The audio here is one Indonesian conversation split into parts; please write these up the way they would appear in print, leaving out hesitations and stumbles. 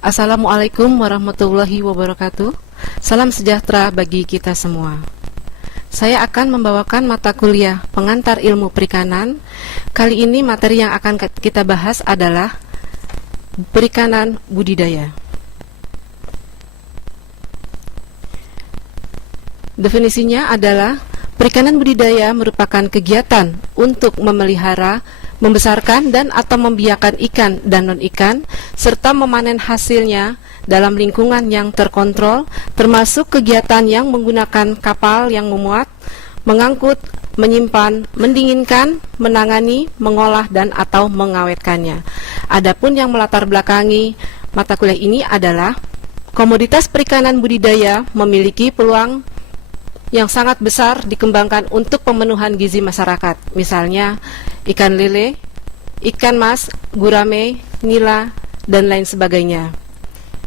Assalamualaikum warahmatullahi wabarakatuh. Salam sejahtera bagi kita semua. Saya akan membawakan mata kuliah pengantar ilmu perikanan. Kali ini materi yang akan kita bahas adalah perikanan budidaya. Definisinya adalah perikanan budidaya merupakan kegiatan untuk memelihara, membesarkan dan atau membiakkan ikan dan non-ikan, serta memanen hasilnya dalam lingkungan yang terkontrol, termasuk kegiatan yang menggunakan kapal yang memuat, mengangkut, menyimpan, mendinginkan, menangani, mengolah dan atau mengawetkannya. Adapun yang melatar belakangi mata kuliah ini adalah komoditas perikanan budidaya memiliki peluang yang sangat besar dikembangkan untuk pemenuhan gizi masyarakat, misalnya ikan lele, ikan mas, gurame, nila, dan lain sebagainya.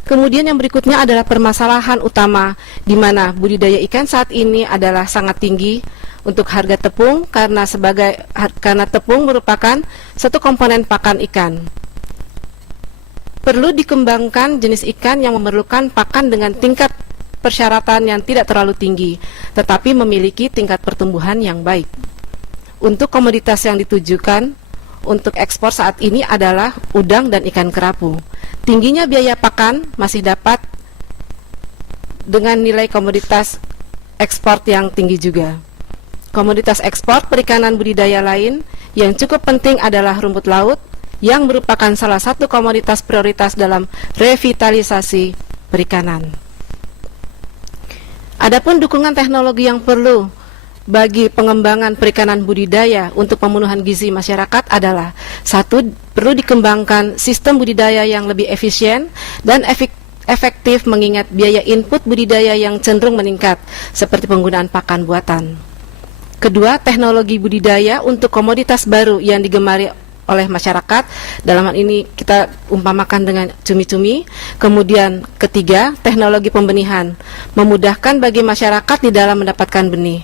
Kemudian yang berikutnya adalah permasalahan utama di mana budidaya ikan saat ini adalah sangat tinggi untuk harga tepung karena tepung merupakan satu komponen pakan ikan. Perlu dikembangkan jenis ikan yang memerlukan pakan dengan tingkat persyaratan yang tidak terlalu tinggi, tetapi memiliki tingkat pertumbuhan yang baik. Untuk komoditas yang ditujukan untuk ekspor saat ini adalah udang dan ikan kerapu. Tingginya biaya pakan masih dapat dengan nilai komoditas ekspor yang tinggi juga. Komoditas ekspor perikanan budidaya lain yang cukup penting adalah rumput laut, yang merupakan salah satu komoditas prioritas dalam revitalisasi perikanan. Adapun dukungan teknologi yang perlu bagi pengembangan perikanan budidaya untuk pemenuhan gizi masyarakat adalah: 1. Perlu dikembangkan sistem budidaya yang lebih efisien dan efektif mengingat biaya input budidaya yang cenderung meningkat, seperti penggunaan pakan buatan. Kedua, teknologi budidaya untuk komoditas baru yang digemari oleh masyarakat, dalam hal ini kita umpamakan dengan cumi-cumi. Kemudian ketiga, teknologi pembenihan, memudahkan bagi masyarakat di dalam mendapatkan benih.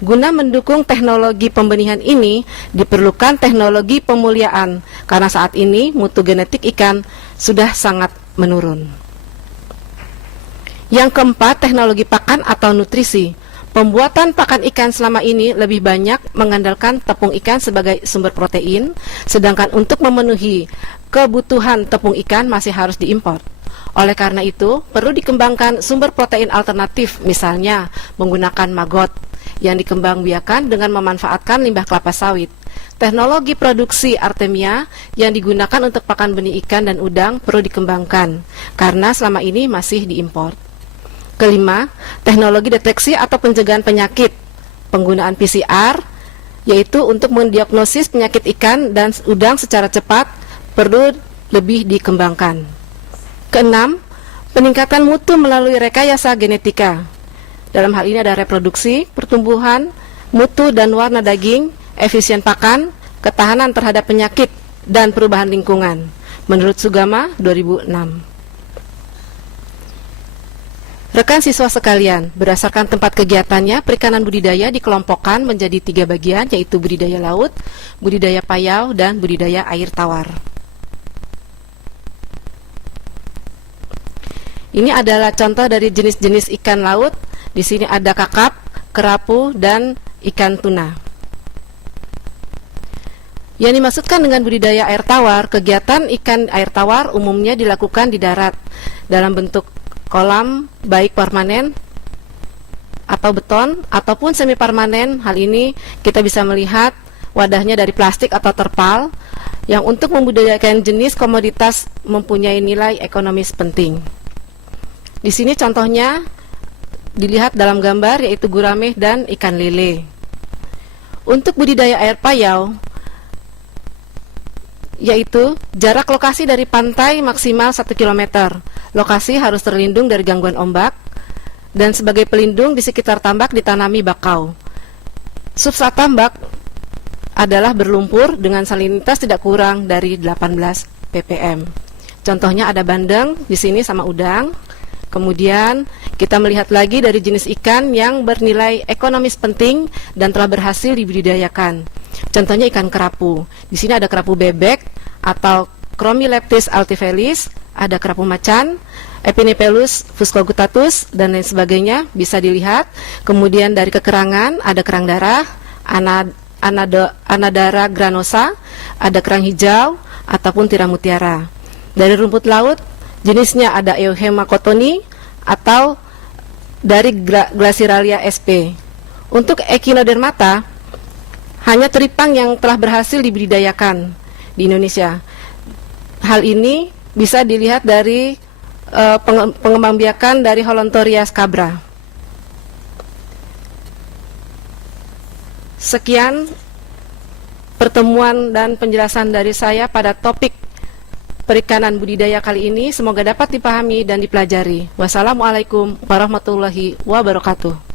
Guna mendukung teknologi pembenihan ini, diperlukan teknologi pemuliaan, karena saat ini mutu genetik ikan sudah sangat menurun. Yang keempat, teknologi pakan atau nutrisi. Pembuatan pakan ikan selama ini lebih banyak mengandalkan tepung ikan sebagai sumber protein, sedangkan untuk memenuhi kebutuhan tepung ikan masih harus diimpor. Oleh karena itu, perlu dikembangkan sumber protein alternatif, misalnya menggunakan maggot yang dikembangbiakan dengan memanfaatkan limbah kelapa sawit. Teknologi produksi Artemia yang digunakan untuk pakan benih ikan dan udang perlu dikembangkan, karena selama ini masih diimpor. Kelima, teknologi deteksi atau pencegahan penyakit, penggunaan PCR, yaitu untuk mendiagnosis penyakit ikan dan udang secara cepat, perlu lebih dikembangkan. Keenam, peningkatan mutu melalui rekayasa genetika. Dalam hal ini ada reproduksi, pertumbuhan, mutu dan warna daging, efisien pakan, ketahanan terhadap penyakit, dan perubahan lingkungan. Menurut Sugama 2006. Rekan siswa sekalian, berdasarkan tempat kegiatannya, perikanan budidaya dikelompokkan menjadi 3 bagian, yaitu budidaya laut, budidaya payau, dan budidaya air tawar. Ini adalah contoh dari jenis-jenis ikan laut. Di sini ada kakap, kerapu, dan ikan tuna. Yang dimaksudkan dengan budidaya air tawar, kegiatan ikan air tawar umumnya dilakukan di darat dalam bentuk kolam, baik permanen atau beton ataupun semi permanen. Hal ini kita bisa melihat wadahnya dari plastik atau terpal yang untuk membudidayakan jenis komoditas mempunyai nilai ekonomis penting. Di sini contohnya dilihat dalam gambar, yaitu gurame dan ikan lele. Untuk budidaya air payau, yaitu jarak lokasi dari pantai maksimal 1 km. Lokasi harus terlindung dari gangguan ombak, dan sebagai pelindung di sekitar tambak ditanami bakau. Substrat tambak adalah berlumpur dengan salinitas tidak kurang dari 18 ppm. Contohnya ada bandeng di sini sama udang. Kemudian kita melihat lagi dari jenis ikan yang bernilai ekonomis penting dan telah berhasil dibudidayakan. Contohnya ikan kerapu. Di sini ada kerapu bebek atau Chromileptis altivelis, ada kerapu macan, Epinephelus fuscogutatus, dan lain sebagainya, bisa dilihat. Kemudian dari kekerangan ada kerang darah, Anadara granosa, ada kerang hijau, ataupun tiram mutiara. Dari rumput laut, jenisnya ada Euhema cottoni atau dari Glaciralia sp. Untuk Echinodermata, hanya teripang yang telah berhasil dibudidayakan di Indonesia. Hal ini bisa dilihat dari pengembangbiakan dari Holontoria scabra. Sekian pertemuan dan penjelasan dari saya pada topik perikanan budidaya kali ini. Semoga dapat dipahami dan dipelajari. Wassalamualaikum warahmatullahi wabarakatuh.